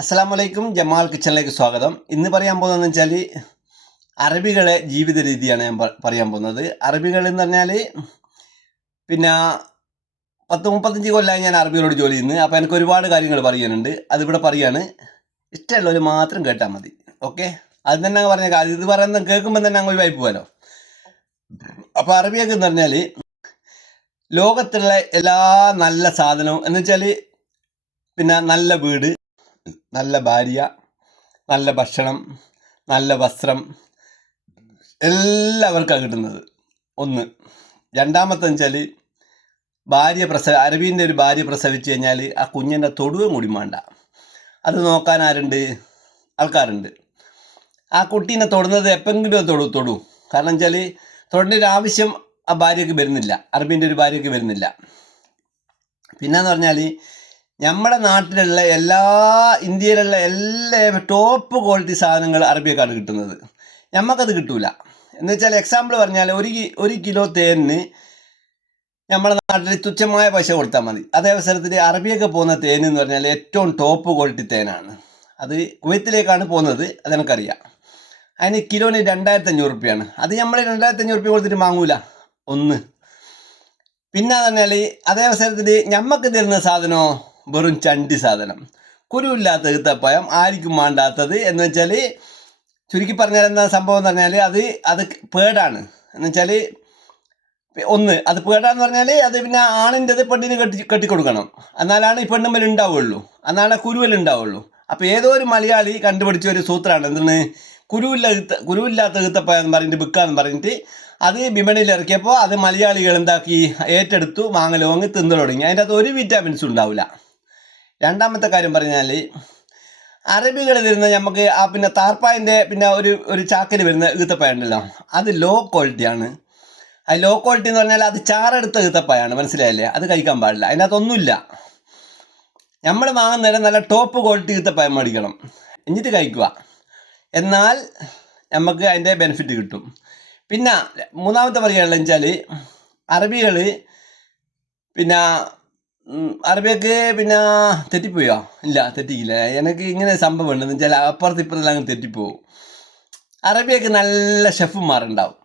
അസ്സലാമു അലൈക്കും. ജമാൽ കിച്ചണിലേക്ക് സ്വാഗതം. ഇന്ന് പറയാൻ പോകുന്നതെന്ന് വെച്ചാൽ അറബികളെ ജീവിത രീതിയാണ് ഞാൻ പറയാൻ പോകുന്നത്. അറബികൾ എന്ന് പറഞ്ഞാൽ പിന്നെ 10-35 കൊല്ലമായി ഞാൻ അറബികളോട് ജോലി ചെയ്യുന്നത്. അപ്പോൾ എനിക്ക് ഒരുപാട് കാര്യങ്ങൾ പറയാനുണ്ട്. അതിവിടെ പറയാണ്. ഇഷ്ടമുള്ളവർ മാത്രം കേട്ടാൽ മതി. ഓക്കെ, അത് തന്നെ പറഞ്ഞേക്കാം. ഇത് പറയുന്നത് കേൾക്കുമ്പോൾ തന്നെ അങ്ങ് ഒഴിവായി പോകാലോ. അപ്പോൾ അറബിയൊക്കെ എന്ന് പറഞ്ഞാൽ ലോകത്തുള്ള എല്ലാ നല്ല സാധനവും എന്ന് വെച്ചാൽ പിന്നെ നല്ല വീട്, നല്ല ഭാര്യ, നല്ല ഭക്ഷണം, നല്ല വസ്ത്രം എല്ലാവർക്കാണ് കിട്ടുന്നത്. ഒന്ന്. രണ്ടാമത്തെ വെച്ചാൽ അറബീൻ്റെ ഒരു ഭാര്യ പ്രസവിച്ച് കഴിഞ്ഞാൽ ആ കുഞ്ഞിൻ്റെ തൊടുവും കൂടി വേണ്ട. അത് നോക്കാൻ ആരുണ്ട്? ആൾക്കാരുണ്ട്. ആ കുട്ടീനെ തൊടുന്നത് എപ്പോഴെങ്കിലും തൊടൂ. കാരണം വെച്ചാൽ തൊടേണ്ട ഒരു ആവശ്യം ആ ഭാര്യയ്ക്ക് വരുന്നില്ല, അറബീൻ്റെ ഒരു ഭാര്യയ്ക്ക് വരുന്നില്ല. പിന്നെന്ന് പറഞ്ഞാൽ നമ്മുടെ നാട്ടിലുള്ള ഇന്ത്യയിലുള്ള എല്ലാ ടോപ്പ് ക്വാളിറ്റി സാധനങ്ങൾ അറബിയൊക്കെയാണ് കിട്ടുന്നത്. നമുക്കത് കിട്ടൂല. എന്ന് വെച്ചാൽ എക്സാമ്പിൾ പറഞ്ഞാൽ ഒരു കിലോ തേനിന് നമ്മുടെ നാട്ടിൽ തുച്ഛമായ പൈസ കൊടുത്താൽ മതി. അതേ അവസരത്തിൽ അറബിയൊക്കെ പോകുന്ന തേൻ എന്ന് പറഞ്ഞാൽ ഏറ്റവും ടോപ്പ് ക്വാളിറ്റി തേനാണ്. അത് കുവൈത്തിലേക്കാണ് പോകുന്നത്, അതെനിക്കറിയാം. അതിന് കിലോന് 2500 റുപ്യാണ്. അത് നമ്മൾ 2500 റുപ്യ കൊടുത്തിട്ട് വാങ്ങൂല. ഒന്ന്. പിന്നെ പറഞ്ഞാൽ അതേ അവസരത്തിൽ ഞമ്മക്ക് തരുന്ന സാധനമോ വെറും ചണ്ടി സാധനം, കുരുവില്ലാത്ത ഈത്തപ്പഴം, ആർക്കും വേണ്ടാത്തത്. എന്ന് വെച്ചാൽ ചുരുക്കി പറഞ്ഞാൽ എന്താ സംഭവം എന്ന് പറഞ്ഞാൽ അത് പേടാണ്. എന്ന് വെച്ചാൽ ഒന്ന്, അത് പേടാന്ന് പറഞ്ഞാൽ അത് പിന്നെ ആണിൻ്റെത് പെണ്ണിന് കെട്ടിക്കൊടുക്കണം. എന്നാലാണ് ഈ പെണ്ണുമ്മൽ ഉണ്ടാവുള്ളൂ, എന്നാണ് കുരുവലുണ്ടാവുള്ളൂ. അപ്പോൾ ഏതോ ഒരു മലയാളി കണ്ടുപിടിച്ച ഒരു സൂത്രമാണ്. എന്താണ്? കുരുവില്ലാത്ത ഈത്തപ്പഴം എന്ന് പറഞ്ഞിട്ട് വിൽക്കാന്ന് പറഞ്ഞിട്ട് അത് വിപണിയിൽ ഇറക്കിയപ്പോൾ അത് മലയാളികൾ എന്താക്കി ഏറ്റെടുത്തു, വാങ്ങി തിന്നു തുടങ്ങി. അതിൻ്റെ അകത്ത് ഒരു വിറ്റാമിൻസും ഉണ്ടാവില്ല. രണ്ടാമത്തെ കാര്യം പറഞ്ഞാൽ അറബികൾ തരുന്ന നമുക്ക് ആ പിന്നെ താർപ്പായിൻ്റെ പിന്നെ ഒരു ചാക്കിൽ വരുന്ന ഈത്തപ്പഴം ഉണ്ടല്ലോ, അത് ലോ ക്വാളിറ്റിയാണ്. അത് ലോ ക്വാളിറ്റി എന്ന് പറഞ്ഞാൽ അത് ചാറെടുത്ത ഈത്തപ്പഴമാണ്, മനസ്സിലായില്ലേ? അത് കഴിക്കാൻ പാടില്ല, അതിനകത്തൊന്നുമില്ല. നമ്മൾ വാങ്ങുന്നേരം നല്ല ടോപ്പ് ക്വാളിറ്റി ഈത്തപ്പഴം മേടിക്കണം, എന്നിട്ട് കഴിക്കുക. എന്നാൽ നമുക്ക് അതിൻ്റെ ബെനിഫിറ്റ് കിട്ടും. പിന്നെ മൂന്നാമത്തെ പറയുകയാണെന്ന് വെച്ചാൽ അറബിയൊക്കെ പിന്നെ തെറ്റിപ്പോയോ? ഇല്ല, തെറ്റിക്കില്ല. എനിക്ക് ഇങ്ങനെ സംഭവം ഉണ്ടെന്ന് വെച്ചാൽ അപ്പുറത്ത് ഇപ്പുറത്തെല്ലാം അങ്ങ് തെറ്റിപ്പോവും. അറബിയൊക്കെ നല്ല ഷെഫുമാരുണ്ടാവും.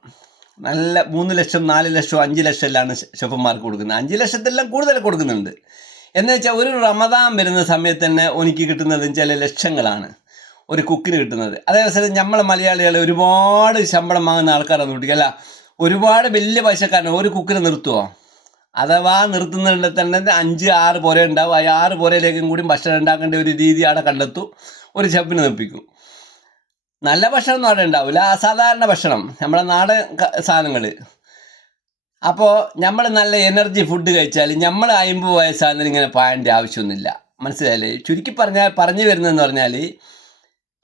നല്ല 3 ലക്ഷം 4 ലക്ഷം 5 ലക്ഷം എല്ലാമാണ് ഷെഫുമാർക്ക് കൊടുക്കുന്നത്. 5 ലക്ഷത്തെല്ലാം കൂടുതൽ കൊടുക്കുന്നുണ്ട്. എന്ന് വെച്ചാൽ ഒരു റമദാൻ വരുന്ന സമയത്ത് തന്നെ എനിക്ക് കിട്ടുന്നത് ചില ലക്ഷങ്ങളാണ് ഒരു കുക്കിന് കിട്ടുന്നത്. അതേസമയം നമ്മളെ മലയാളികൾ ഒരുപാട് ശമ്പളം വാങ്ങുന്ന ആൾക്കാരാണ് കുട്ടിക്കുക. അല്ല, ഒരുപാട് വലിയ പൈസക്കാരനെ ഒരു കുക്കിനെ നിർത്തുമോ? അഥവാ നിർത്തുന്നതിൽ തന്നെ 5-6 പുര ഉണ്ടാവും. ആ 6 പുരയിലേക്കും കൂടി ഭക്ഷണം ഉണ്ടാക്കേണ്ട ഒരു രീതി അവിടെ കണ്ടെത്തും, ഒരു ഷെഫിനെ നിർപ്പിക്കും. നല്ല ഭക്ഷണം ഒന്നും അവിടെ ഉണ്ടാവില്ല, അസാധാരണ ഭക്ഷണം, നമ്മുടെ നാടൻ സാധനങ്ങൾ. അപ്പോൾ നമ്മൾ നല്ല എനർജി ഫുഡ് കഴിച്ചാൽ നമ്മൾ 50 വയസ്സാകുന്നതിന് ഇങ്ങനെ പായേണ്ട ആവശ്യമൊന്നുമില്ല, മനസ്സിലായില്ലേ? ചുരുക്കി പറഞ്ഞു വരുന്നതെന്ന് പറഞ്ഞാൽ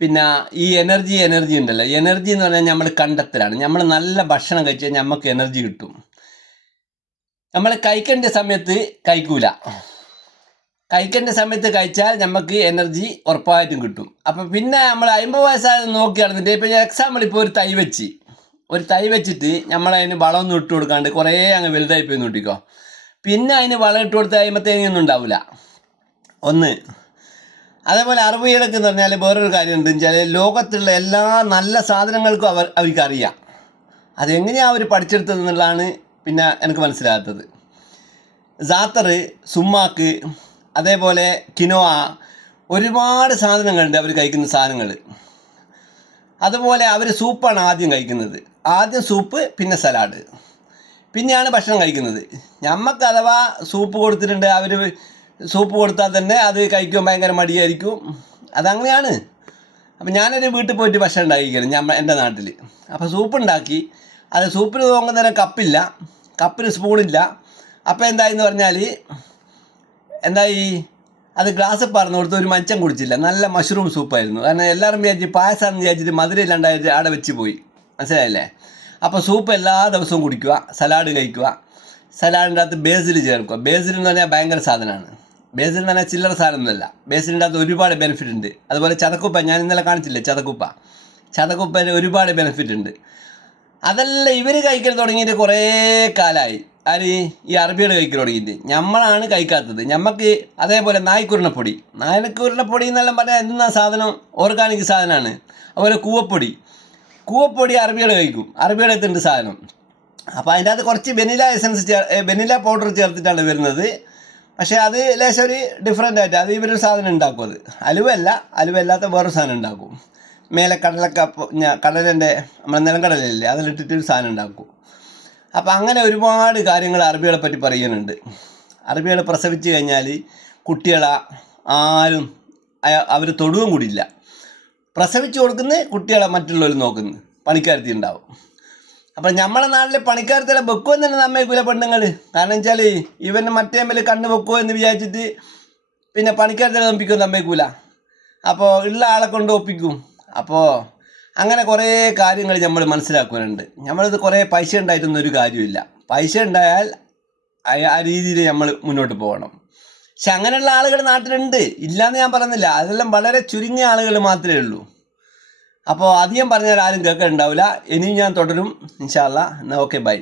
പിന്നെ ഈ എനർജി ഉണ്ടല്ലോ, എനർജി എന്ന് പറഞ്ഞാൽ നമ്മൾ കണ്ടെത്തലാണ്. നമ്മൾ നല്ല ഭക്ഷണം കഴിച്ചാൽ നമുക്ക് എനർജി കിട്ടും. നമ്മൾ കഴിക്കേണ്ട സമയത്ത് കഴിക്കൂല, കഴിക്കേണ്ട സമയത്ത് കഴിച്ചാൽ നമുക്ക് എനർജി ഉറപ്പായിട്ടും കിട്ടും. അപ്പം പിന്നെ നമ്മൾ 50 വയസ്സായത് നോക്കി നടന്നിട്ട് ഇപ്പം എക്സാമ്പിൾ ഇപ്പോൾ ഒരു തൈ വെച്ചിട്ട് നമ്മളതിന് വളമൊന്നും ഇട്ട് കൊടുക്കാണ്ട് കുറേ അങ്ങ് വലുതായി പോയി നോട്ടിക്കോ. പിന്നെ അതിന് വളം ഇട്ട് കൊടുത്ത് കഴിയുമ്പോഴത്തേക്കൊന്നും ഉണ്ടാവില്ല. ഒന്ന്. അതേപോലെ അറബികളൊക്കെ എന്ന് പറഞ്ഞാൽ വേറൊരു കാര്യം എന്താണെന്ന് വെച്ചാൽ ലോകത്തുള്ള എല്ലാ നല്ല സാധനങ്ങൾക്കും അവർക്കറിയാം. അതെങ്ങനെയാണ് അവർ പഠിച്ചെടുത്തതെന്നുള്ളതാണ് പിന്നെ എനിക്ക് മനസ്സിലാകാത്തത്. സാത്തർ, സുമാക്ക്, അതേപോലെ കിനോവ, ഒരുപാട് സാധനങ്ങളുണ്ട് അവർ കഴിക്കുന്ന സാധനങ്ങൾ. അതുപോലെ അവർ സൂപ്പാണ് ആദ്യം കഴിക്കുന്നത്. ആദ്യം സൂപ്പ്, പിന്നെ സലാഡ്, പിന്നെയാണ് ഭക്ഷണം കഴിക്കുന്നത്. നമുക്ക് അഥവാ സൂപ്പ് കൊടുത്തിട്ടുണ്ട്, അവർ സൂപ്പ് കൊടുത്താൽ തന്നെ അത് കഴിക്കുമ്പോൾ ഭയങ്കര മടിയായിരിക്കും. അതങ്ങനെയാണ്. അപ്പം ഞാനൊരു വീട്ടിൽ പോയിട്ട് ഭക്ഷണം ഉണ്ടാക്കിക്കണം എൻ്റെ നാട്ടിൽ. അപ്പോൾ സൂപ്പ് ഉണ്ടാക്കി. അത് സൂപ്പിന് നോക്കുന്നേരം കപ്പിന് സ്പൂണില്ല. അപ്പോൾ എന്തായെന്ന് പറഞ്ഞാൽ അത് ഗ്ലാസ് പറന്ന് കൊടുത്ത് ഒരു മഞ്ചം കുടിച്ചില്ല. നല്ല മഷ്റൂം സൂപ്പായിരുന്നു. കാരണം എല്ലാവരും പായസമാണെന്ന് വിചാരിച്ചിട്ട് മധുരം ഇല്ലാണ്ടായിട്ട് അവിടെ വെച്ച് പോയി, മനസ്സിലായില്ലേ? അപ്പോൾ സൂപ്പ് എല്ലാ ദിവസവും കുടിക്കുക, സലാഡ് കഴിക്കുക. സലാഡിൻ്റെ അകത്ത് ബേസിൽ ചേർക്കുക. ബേസിൽ എന്ന് പറഞ്ഞാൽ ഭയങ്കര സാധനമാണ്. ബേസിൽ എന്ന് പറഞ്ഞാൽ ചില്ലറ സാധനമൊന്നുമല്ല. ബേസിലിൻ്റെ അകത്ത് ഒരുപാട് ബെനിഫിറ്റ് ഉണ്ട്. അതുപോലെ ചതക്കുപ്പ, ഞാൻ ഇന്നലെ കാണിച്ചില്ലേ ചതക്കുപ്പയിൽ ഒരുപാട് ബെനിഫിറ്റ് ഉണ്ട്. അതെല്ലാം ഇവർ കഴിക്കാൻ തുടങ്ങിയിട്ട് കുറേ കാലമായി. ആര് ഈ അറബികൾ കഴിക്കൽ തുടങ്ങിയിട്ട് നമ്മളാണ് കഴിക്കാത്തത്. നമുക്ക് അതേപോലെ നായ്ക്കുരുണപ്പൊടി എന്നെല്ലാം പറഞ്ഞാൽ എന്നാ സാധനം, ഓർഗാനിക് സാധനമാണ്. അതുപോലെ കൂവപ്പൊടി അറബികൾ കഴിക്കും, അറബിയുടെ അടുത്തുണ്ട് സാധനം. അപ്പോൾ അതിൻ്റെ അകത്ത് കുറച്ച് വെനില പൗഡർ ചേർത്തിട്ടാണ് വരുന്നത്. പക്ഷേ അത് ലേശം ഒരു ഡിഫറെൻ്റ് ആയിട്ട് അത് ഇവരൊരു സാധനം ഉണ്ടാക്കും. അത് അലുവല്ലാത്ത വേറൊരു സാധനം ഉണ്ടാക്കും. മേലെ കടലേൻ്റെ നമ്മുടെ നിലക്കടലല്ലേ അതിലിട്ടിട്ടൊരു സാധനം ഉണ്ടാക്കും. അപ്പോൾ അങ്ങനെ ഒരുപാട് കാര്യങ്ങൾ അറബികളെ പറ്റി പറയുന്നുണ്ട്. അറബികൾ പ്രസവിച്ച് കഴിഞ്ഞാൽ കുട്ടികളെ ആരും അവർ തൊടുകയും കൂടിയില്ല. പ്രസവിച്ച് കൊടുക്കുന്ന കുട്ടികളെ മറ്റുള്ളവർ നോക്കുന്നു, പണിക്കാരത്തി ഉണ്ടാവും. അപ്പം നമ്മളെ നാട്ടിൽ പണിക്കാരത്തിലെ വെക്കുമെന്ന് തന്നെ നമ്മേക്കൂല പെണ്ണുങ്ങൾ. കാരണം വെച്ചാൽ ഇവന് മറ്റേ മേലെ കണ്ണ് വെക്കുമോ എന്ന് വിചാരിച്ചിട്ട് പിന്നെ പണിക്കാരത്തിലെ നമ്പിക്കും നമ്മേക്കൂല. അപ്പോൾ ഉള്ള ആളെ കൊണ്ട് ഒപ്പിക്കും. അപ്പോൾ അങ്ങനെ കുറേ കാര്യങ്ങൾ നമ്മൾ മനസ്സിലാക്കുന്നുണ്ട്. നമ്മളിത് കുറേ പൈസ ഉണ്ടായിട്ടൊന്നും ഒരു കാര്യമില്ല. പൈസ ഉണ്ടായാൽ ആ രീതിയിൽ നമ്മൾ മുന്നോട്ട് പോകണം. പക്ഷെ അങ്ങനെയുള്ള ആളുകൾ നാട്ടിലുണ്ട്, ഇല്ലയെന്ന് ഞാൻ പറയുന്നില്ല. അതെല്ലാം വളരെ ചുരുങ്ങിയ ആളുകൾ മാത്രമേ ഉള്ളൂ. അപ്പോൾ അധികം പറഞ്ഞാൽ ആരും കേൾക്കാനുണ്ടാവില്ല. ഇനിയും ഞാൻ തുടരും ഇൻഷാ അല്ലാ. എന്നാൽ ഓക്കെ, ബൈ.